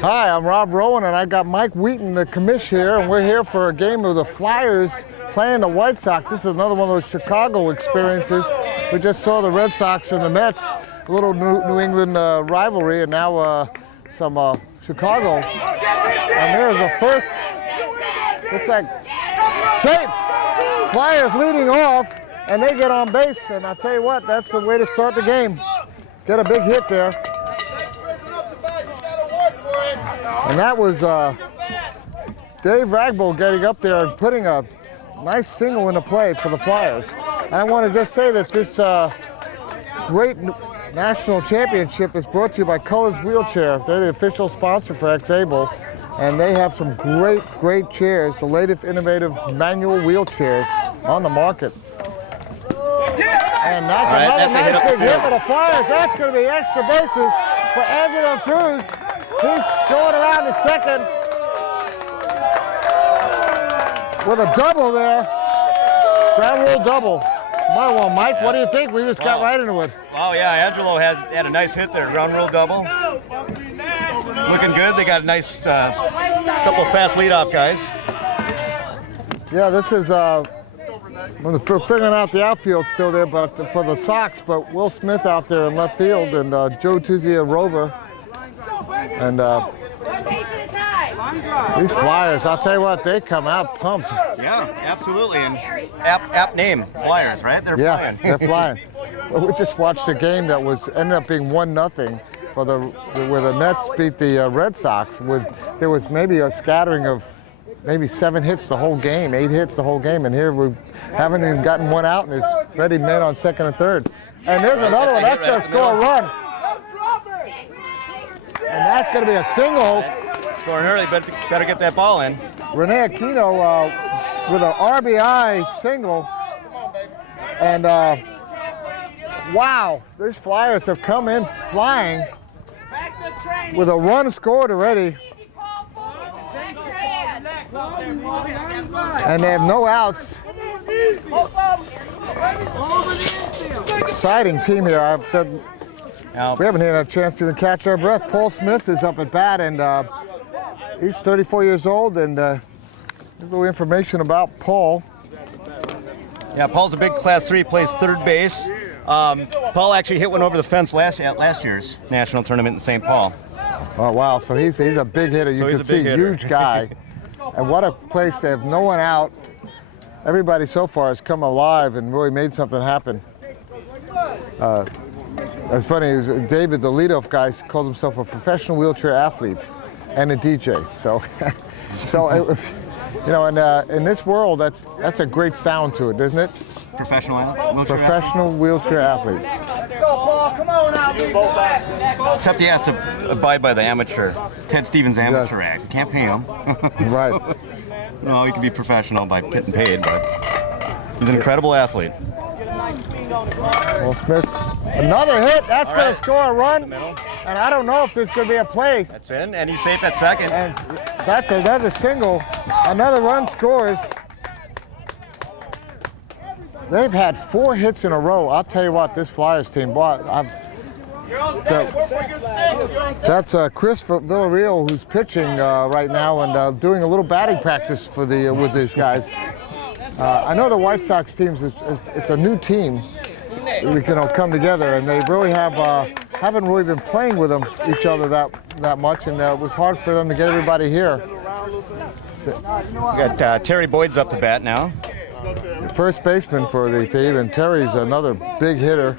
Hi, I'm Rob Rowan, and I got Mike Wheaton, the commish here, and we're here for a game of the Flyers playing the White Sox. This is another one of those Chicago experiences. We just saw the Red Sox and the Mets, a little New England rivalry, and now some Chicago. And there's a first, looks like safe. Flyers leading off, and they get on base, and I'll tell you what, that's the way to start the game. Get a big hit there. And that was Dave Ragbold getting up there and putting a nice single into play for the Flyers. And I want to just say that this great national championship is brought to you by Colors Wheelchair. They're the official sponsor for X-Able, and they have some great chairs, the latest innovative manual wheelchairs on the market. And that's another nice big hit for the Flyers. That's going to be extra bases for Angelo Cruz. He's going around in second with a double there. Ground rule double. Well, Mike, what do you think? We just got right into it. Oh yeah, Angelo had a nice hit there. Ground rule double. Looking good. They got a nice couple fast leadoff guys. Yeah, this is we're figuring out the outfield still there, but for the Sox. But Will Smith out there in left field, and Joe Tuzia Rover. And these Flyers, I'll tell you what, they come out pumped. Yeah, absolutely. And apt name, Flyers, right? They're flying. They're flying. Well, we just watched a game that ended up being 1-0 for where the Mets beat the Red Sox. There was maybe a scattering of maybe 7 hits the whole game, 8 hits the whole game, and here we haven't even gotten one out, and there's ready men on second and third. And there's another one. That's going to score a run. And that's going to be a single. Scoring early, but better get that ball in. Rene Aquino with an RBI single. And wow, these Flyers have come in flying with a run scored already. And they have no outs. Exciting team here. We haven't had a chance to even catch our breath. Paul Smith is up at bat, and he's 34 years old, and there's a little information about Paul. Yeah, Paul's a big Class 3, plays third base. Paul actually hit one over the fence at last year's national tournament in St. Paul. Oh, wow, so he's a big hitter. You can see, huge guy. And what a place. They have no one out. Everybody so far has come alive and really made something happen. It's funny, David, the leadoff guy, calls himself a professional wheelchair athlete and a DJ. So, you know, and in this world, that's a great sound to it, isn't it? Professional wheelchair athlete. Let's go, Paul. Come on now, except he has to abide by the Ted Stevens Amateur Act. You can't pay him. Right. No, he can be professional by getting paid, but he's an incredible athlete. Will Smith, another hit. That's going to score a run. And I don't know if there's going to be a play. That's in, and he's safe at second. And that's another single. Another run scores. They've had 4 hits in a row. I'll tell you what, this Flyers team, that's Chris Villarreal, who's pitching right now and doing a little batting practice for with these guys. I know the White Sox teams, it's a new team. We can come together, and they really haven't really been playing with each other that much, and it was hard for them to get everybody here. We got Terry Boyd's up to bat now. First baseman for the team, and Terry's another big hitter.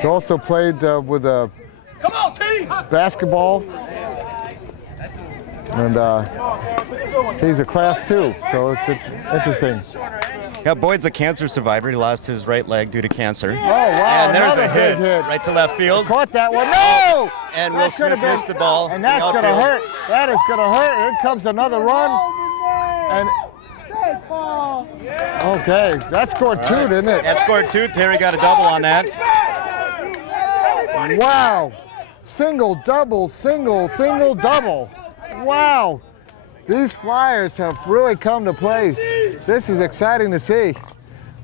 He also played with basketball, and he's a Class 2, so it's interesting. Yeah, Boyd's a cancer survivor. He lost his right leg due to cancer. Oh, wow, and there's a hit right to left field. Caught that one. No! And Will Smith missed the ball. And that's going to hurt. That is going to hurt. Here comes another run. And okay, that scored 2, didn't it? That scored 2. Terry got a double on that. Wow. Single, double, single, double. Wow. These Flyers have really come to play. This is exciting to see.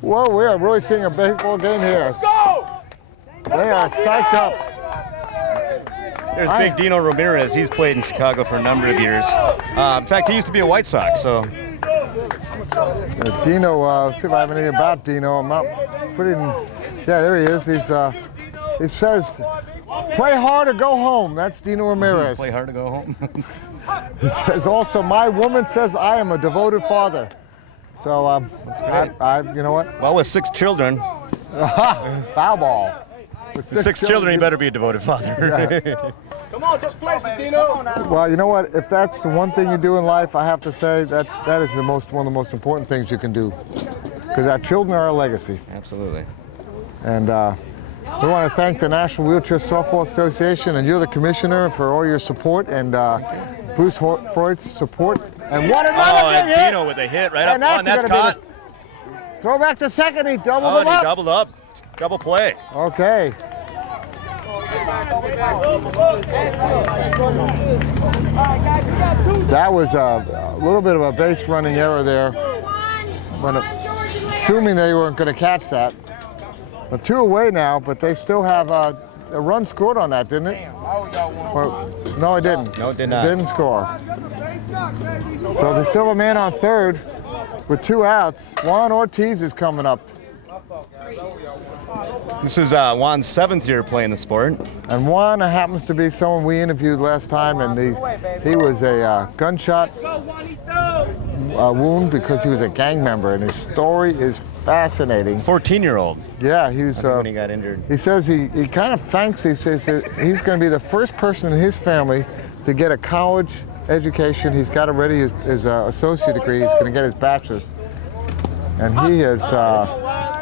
Whoa, we are really seeing a baseball game here. Let's go! They are psyched up. There's big Dino Ramirez. He's played in Chicago for a number of years. In fact, he used to be a White Sox. So Dino, see if I have anything about Dino. I'm not putting. Yeah, there he is. He says, "Play hard or go home." That's Dino Ramirez. play hard to go home. He says also, "My woman says I am a devoted father." So That's great. you know what? Well, with 6 children, Foul ball. With 6 children, you better be a devoted father. Come on, just place it, Dino. Well, you know what? If that's the one thing you do in life, I have to say that is one of the most important things you can do, because our children are our legacy. Absolutely. And we want to thank the National Wheelchair Softball Association, and you're the commissioner, for all your support, and Bruce Freud's support. And what another Oh, big and hit! Dino with a hit right And up on. That's gonna be caught. Throw back to second. He doubled Oh, him and he up. doubled up. Double play. Okay. That was a little bit of a base running error there, but assuming they weren't going to catch that. But 2 away now, but they still have a run scored on that, didn't it? Or, no, it didn't. No, it did not. It didn't score. So they still have a man on third with 2 outs. Juan Ortiz is coming up. This is Juan's 7th year playing the sport. And Juan happens to be someone we interviewed last time, and he was a gunshot wound because he was a gang member, and his story is fascinating. 14-year-old Yeah, he was. when he got injured. He says he kind of thanks. He says that he's going to be the first person in his family to get a college education. He's got already his associate degree. He's going to get his bachelor's, and he has.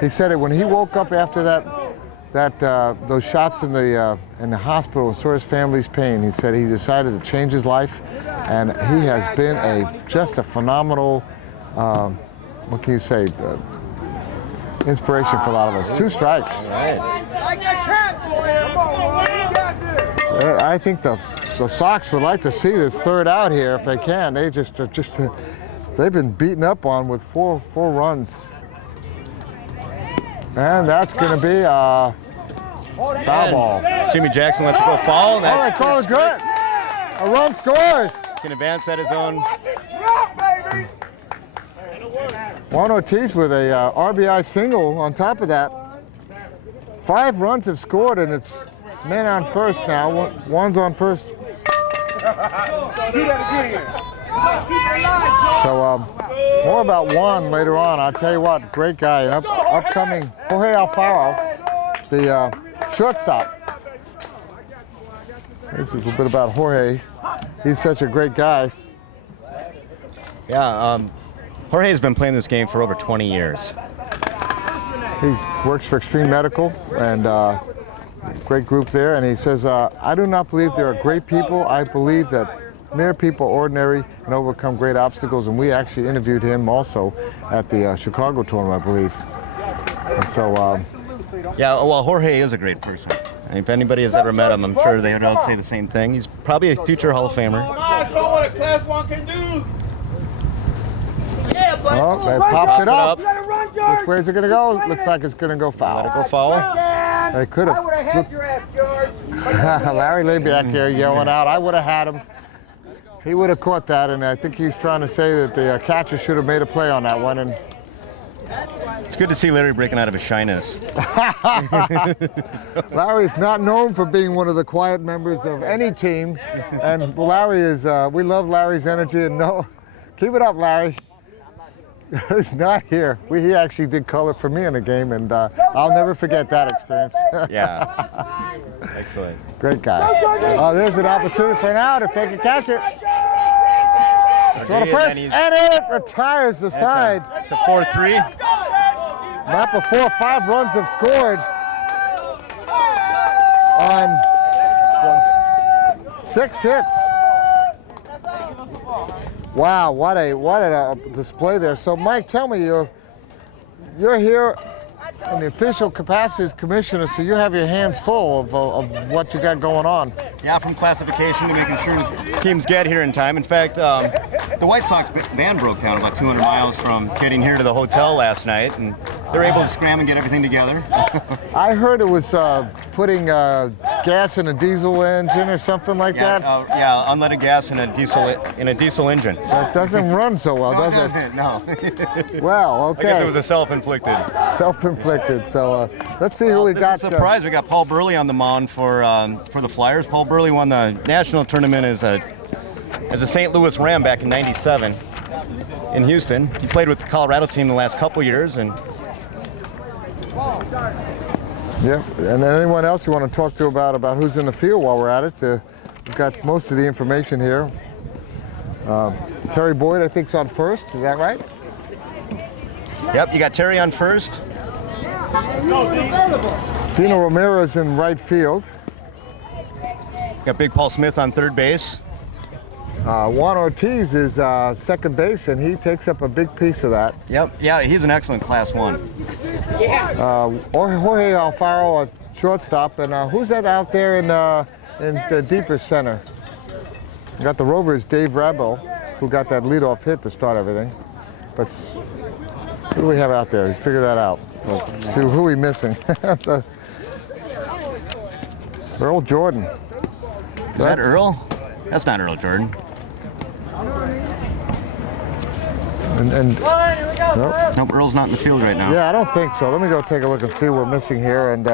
He said it when he woke up after those shots in the hospital and saw his family's pain. He said he decided to change his life, and he has been just a phenomenal. What can you say? Inspiration for a lot of us. 2 strikes. Right. I think the Sox would like to see this 3rd out here if they can. They they've been beaten up on with four runs. And that's going to be a foul ball. Jimmy Jackson lets it go foul. And Oh, they call it good. A run scores. can advance at his own. Juan Ortiz with a RBI single on top of that. 5 runs have scored, and it's man on first now. Juan's on first. So more about Juan later on. I'll tell you what, great guy. And upcoming Jorge Alfaro, the shortstop. This is a little bit about Jorge. He's such a great guy. Yeah, Jorge has been playing this game for over 20 years. He works for Extreme Medical, and great group there. And he says, I do not believe there are great people. I believe that mere people, ordinary, and overcome great obstacles. And we actually interviewed him also at the Chicago tournament, I believe. And so, Yeah, well, Jorge is a great person. And if anybody has ever met him, I'm sure they would all say the same thing. He's probably a future Hall of Famer. Come on, show what a Class 1 can do. oh, they popped it up. Run, Which way is it going to go? Looks like it's going to go foul. Let it go foul. They could I would have have. had your ass, George. Larry lay back there yelling out. I would have had him. He would have caught that, and I think he's trying to say that the catcher should have made a play on that one. And It's good to see Larry breaking out of his shyness. Larry's not known for being one of the quiet members of any team, and Larry is. We love Larry's energy, and keep it up, Larry. He's not here. He actually did color for me in a game, and I'll never forget that experience. Yeah. Excellent. Great guy. Oh, there's an opportunity for an out if they can catch it. Throw the first, and it retires the side. It's a 4-3. Not before 5 runs have scored on 6 hits. Wow, what a display there. So, Mike, tell me, you're here in the official capacity as commissioner, so you have your hands full of what you got going on. Yeah, from classification to making sure teams get here in time. In fact, the White Sox van broke down about 200 miles from getting here to the hotel last night, and they're able to scram and get everything together. I heard it was putting gas in a diesel engine or something like Yeah, that? yeah, unleaded gas in a diesel engine. So it doesn't run so well, No, it does it? doesn't. No. Well, I guess it was okay. a self-inflicted. Self-inflicted. So let's see who we This got. is a surprise. We got Paul Burley on the mound for the Flyers. Paul Burley won the national tournament as a St. Louis Ram back in '97 in Houston. He played with the Colorado team the last couple years, and Yeah, and then anyone else you want to talk to about who's in the field while we're at it? We've got most of the information here. Terry Boyd, I think, is on first. Is that right? yep, you got Terry on first. Dino Ramirez in right field. Got Big Paul Smith on third base. Juan Ortiz is second base, and he takes up a big piece of that. Yep, yeah, he's an excellent Class 1. Jorge Alfaro at shortstop, and who's that out there in the deeper center? You got the Rovers' Dave Rabel, who got that leadoff hit to start everything. But who do we have out there? Figure that out. Let's see who we missing. So, Earl Jordan. Is that Earl? That's not Earl Jordan. And nope. Nope, Earl's not in the field right now. Yeah, I don't think so. Let me go take a look and see what we're missing here. And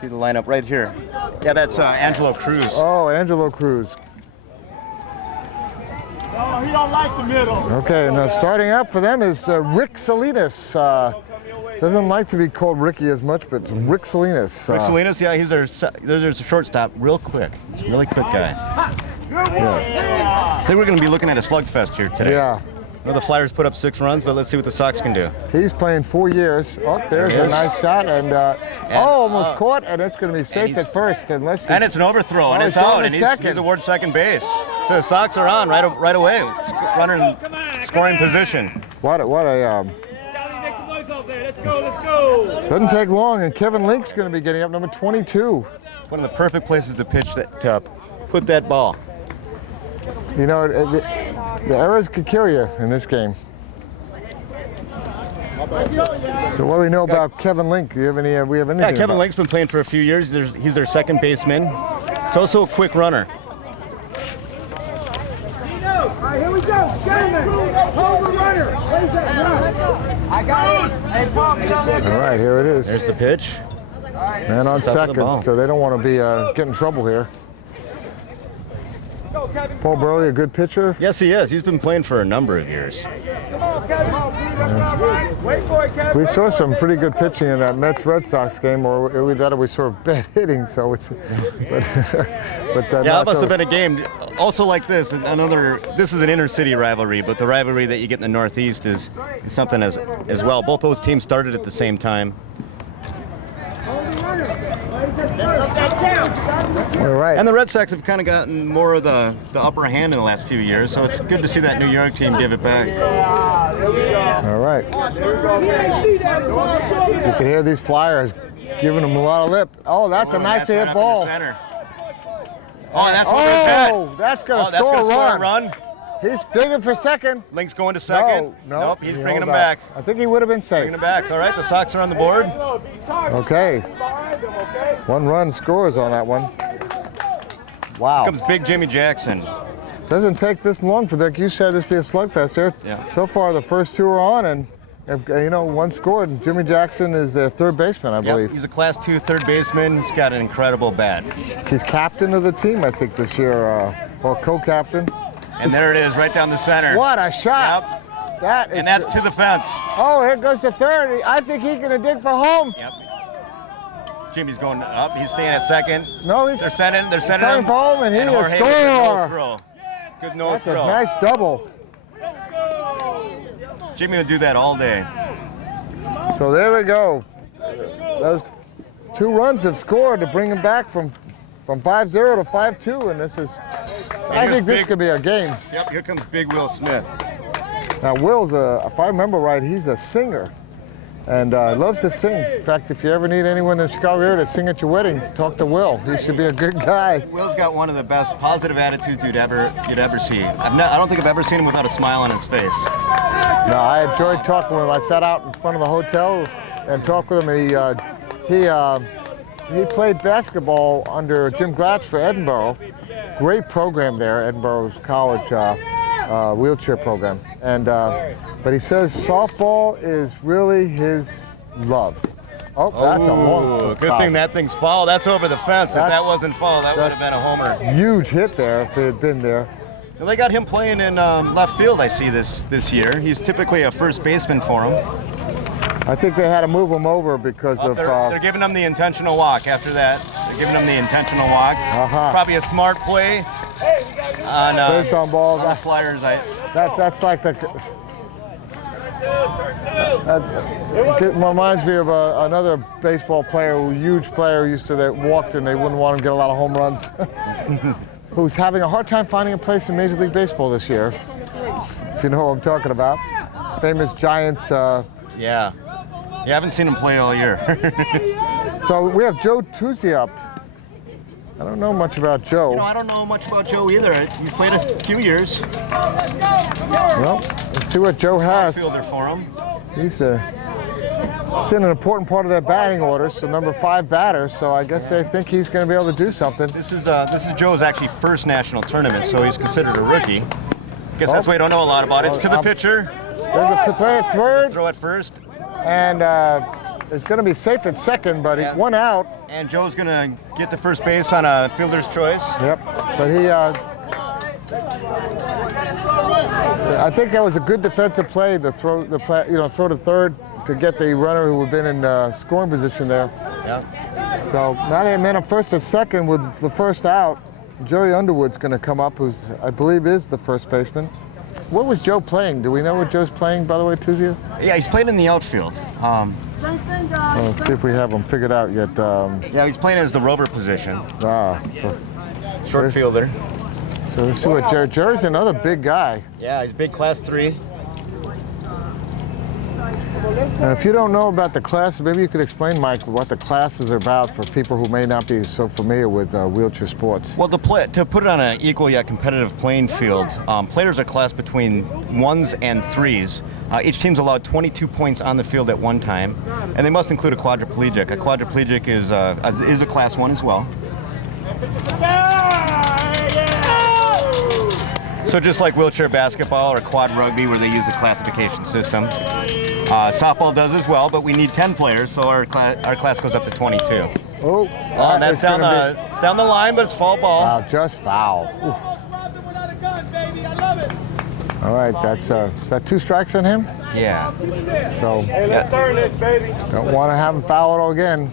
See the lineup right here. Yeah, that's Angelo Cruz. oh, Angelo Cruz. Oh, he don't like the middle. Okay, and starting up for them is Rick Salinas. Doesn't like to be called Ricky as much, but it's Rick Salinas. Rick Salinas, yeah, he's there's a shortstop, real quick. He's a really quick guy. Yeah. I think we're going to be looking at a slugfest here today. Yeah. Well, the Flyers put up 6 runs, but let's see what the Sox can do. He's playing 4 years. Oh, there's There he a is. nice shot, and almost caught, and it's going to be safe he's- at first, unless. And it's an overthrow, and Oh, it's he's going out, to and second. he's aboard second base. So the Sox are on right away. Runner in scoring position. What a Let's go. doesn't take long, and Kevin Link's going to be getting up, number 22. One of the perfect places to pitch that, to put that ball. You know, the errors could kill you in this game. So what do we know about Kevin Link? Do you have any? We have anything? Yeah, Kevin about- Link's been playing for a few years. He's their second baseman. He's also a quick runner. All right, here we go. Gentlemen, hold the runner. Where's that run? I got it. Hey, Paul, get on there. All right, here it is. There's the pitch. Man on Top of the second, ball. so they don't want to be get in trouble here. Go, Kevin. Paul Burley, a good pitcher. Yes, he is. He's been playing for a number of years. Come on, Kevin. Wait for it, Kevin. We saw some pretty good pitching in that Mets-Red Sox game, or we thought it was sort of bad hitting. So it's, but Yeah, not that must have so- been a game. Also, like this is another. This is an inner-city rivalry, but the rivalry that you get in the Northeast is something as well. Both those teams started at the same time. All right. And the Red Sox have kind of gotten more of the upper hand in the last few years, so it's good to see that New York team give it back. All right. You can hear these Flyers giving them a lot of lip. Oh, that's a nice hit ball. Oh, that's over his head. Oh, that's going to Oh, that's score going to a score a run. run. He's digging for second. Link's going to second. No, Nope, he's he bringing him held back. that. I think he would have been safe. Bringing him back. All right, the Sox are on the board. Okay. 1 run scores on that one. Wow. Here comes Big Jimmy Jackson. Doesn't take this long for like you said, it's the slugfest here. Yeah. So far, the first 2 are on, and you know, 1 scored. Jimmy Jackson is their third baseman, I Yep, believe. he's a Class 2 third baseman. He's got an incredible bat. He's captain of the team, I think, this year, or co-captain. And there it is, right down the center. What a shot! Yep. That is. And that's to the fence. Oh, here goes the third. I think he's gonna dig for home. Yep. Jimmy's going up. He's staying at second. No, he's They're sending coming him. for home, and he is Jorge with a no score. throw. Good no That's a throw. nice double. Jimmy will do that all day. So there we go. Those 2 runs have scored to bring him back from 5-0 to 5-2, and this is. I here's think this big- could be a game. Yep, here comes Big Will Smith. Now, Will's if I remember right, he's a singer, and loves to sing. In fact, if you ever need anyone in Chicago area to sing at your wedding, talk to Will. He should be a good guy. Will's got one of the best positive attitudes you'd ever see. I don't think I've ever seen him without a smile on his face. No, I enjoyed talking with him. I sat out in front of the hotel and talked with him, and he he played basketball under Jim Glatch for Edinburgh. Great program there, Edinburgh's college wheelchair program. And but he says softball is really his love. Oh, that's a long good thing that thing's foul. That's over the fence. If that wasn't foul, that would have been a homer. Huge hit there if it had been there. Well, they got him playing in left field, I see, this year. He's typically a first baseman for him. I think they had to move him over because of... They're giving him the intentional walk after that. They're giving him the intentional walk. Probably a smart play on, base on balls. On the Flyers. That's like the... It reminds me of another baseball player, a huge player, used to that walked and they wouldn't want him to get a lot of home runs. Who's having a hard time finding a place in Major League Baseball this year, if you know what I'm talking about. Famous Giants. Yeah, you haven't seen him play all year. So we have Joe Tuzzi up. I don't know much about Joe. I don't know much about Joe either. He's played a few years. Well, let's see what Joe has. Fielder for him. He's in an important part of their batting order, so number 5 batter. So I guess they think he's going to be able to do something. This is Joe's actually first national tournament, so he's considered a rookie. Guess that's why you don't know a lot about it. It's to the pitcher. There's a third. Throw at first. And it's going to be safe at second, but he one out. And Joe's going to get to first base on a fielder's choice. Yep, but he. I think that was a good defensive play to throw to third to get the runner who had been in scoring position there. Yeah. So now they man up first and second with the first out. Jerry Underwood's going to come up, who's I believe is the first baseman. What was Joe playing? Do we know what Joe's playing, by the way, Tuzia? Yeah, he's playing in the outfield. Let's see if we have him figured out yet. Yeah, he's playing as the rover position. Short fielder. So let's see what Jerry's another big guy. Yeah, he's big class 3. And if you don't know about the class, maybe you could explain, Mike, what the classes are about for people who may not be so familiar with wheelchair sports. Well, to put it on an equal yet competitive playing field, players are classed between 1s and 3s. Each team's allowed 22 points on the field at one time, and they must include a quadriplegic. A quadriplegic is a class 1 as well. So just like wheelchair basketball or quad rugby where they use a classification system, softball does as well, but we need 10 players, so our class goes up to 22. Oh, that's down the line, but it's foul ball. Wow, just foul. All right, is that 2 strikes on him? Yeah. So, hey, let's turn this, baby. Don't want to have him foul it again.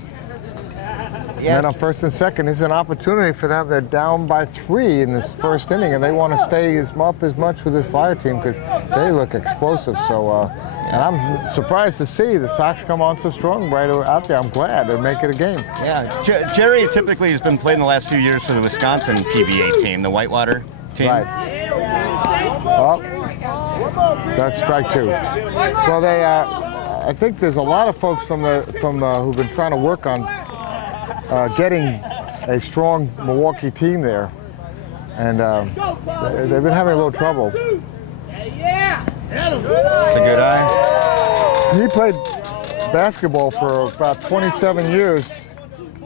Yeah. And then on first and second, this is an opportunity for them. They're down by 3 in this first inning, and they want to stay up as much with this Flyer team because they look explosive. So, and I'm surprised to see the Sox come on so strong right out there. I'm glad to make it a game. Yeah, Jerry typically has been playing the last few years for the Wisconsin PBA team, the Whitewater team. Right. Oh, that's strike 2. Well, I think there's a lot of folks from who've been trying to work on getting a strong Milwaukee team there, and they've been having a little trouble. It's a good eye. He played basketball for about 27 years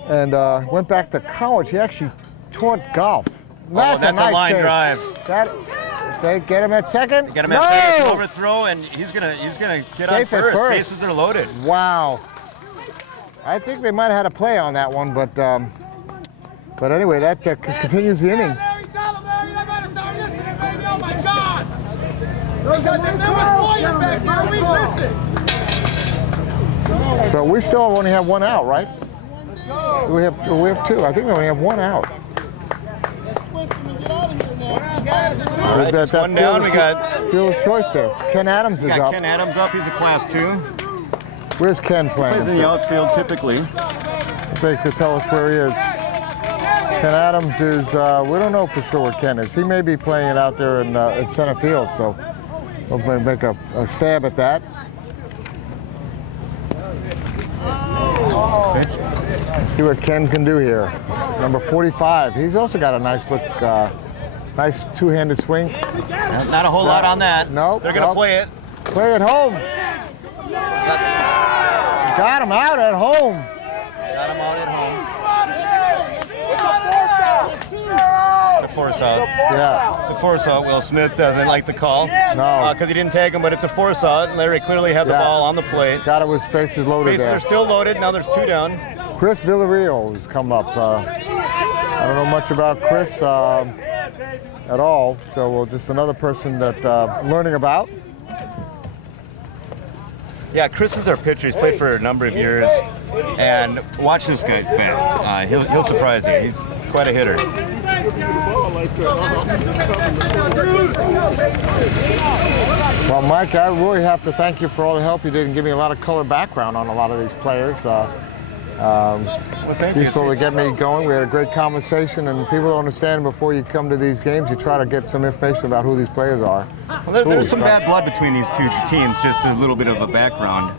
and went back to college. He actually taught golf. That's a nice line save. drive. If they get him at second. Get him at second, overthrow, and he's gonna get safe on at first. Bases are loaded. Wow. I think they might have had a play on that one, but anyway, that continues the inning. So we still only have 1 out, right? We have 2. I think we only have 1 out. All right, that's 1 down. We got Fielder's choice there. Ken Adams is up. Ken Adams up. He's a class 2. Where's Ken playing? Plays in the outfield typically. If they could tell us where he is. Ken Adams is, we don't know for sure where Ken is. He may be playing it out there in center field, so we'll make a stab at that. Let's see what Ken can do here. Number 45. He's also got a nice look, nice two-handed swing. Not a whole lot on that. No. They're going to play it. Play at home. Got him out at home. Got him out at home. force out. Yeah. It's a force out. Will Smith doesn't like the call. No. Because he didn't tag him, but it's a force out. Larry clearly had the Yeah. ball on the plate. Got it with bases loaded Bases there. are still loaded. Now there's 2 down. Chris Villarreal has come up. I don't know much about Chris at all, so we'll just another person that learning about. Yeah, Chris is our pitcher. He's played for a number of years. And watch this guy's bat. He'll surprise you. He's quite a hitter. Well, Mike, I really have to thank you for all the help you did and give me a lot of color background on a lot of these players. Well, thank you. Useful to get me going. We had a great conversation, and people don't understand before you come to these games, you try to get some information about who these players are. Well, there's some bad blood between these 2 teams, just a little bit of a background.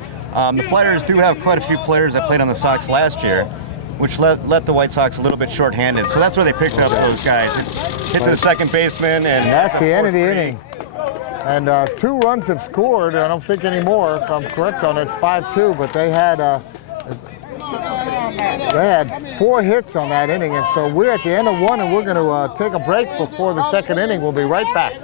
The Flyers do have quite a few players that played on the Sox last year, which let the White Sox a little bit shorthanded. So that's where they picked up those guys. It's hit to the second baseman. And that's the end of the inning. And 2 runs have scored. I don't think anymore, if I'm correct on it, it's 5-2, but they had 4 hits on that inning, and so we're at the end of 1, and we're going to take a break before the second inning. We'll be right back.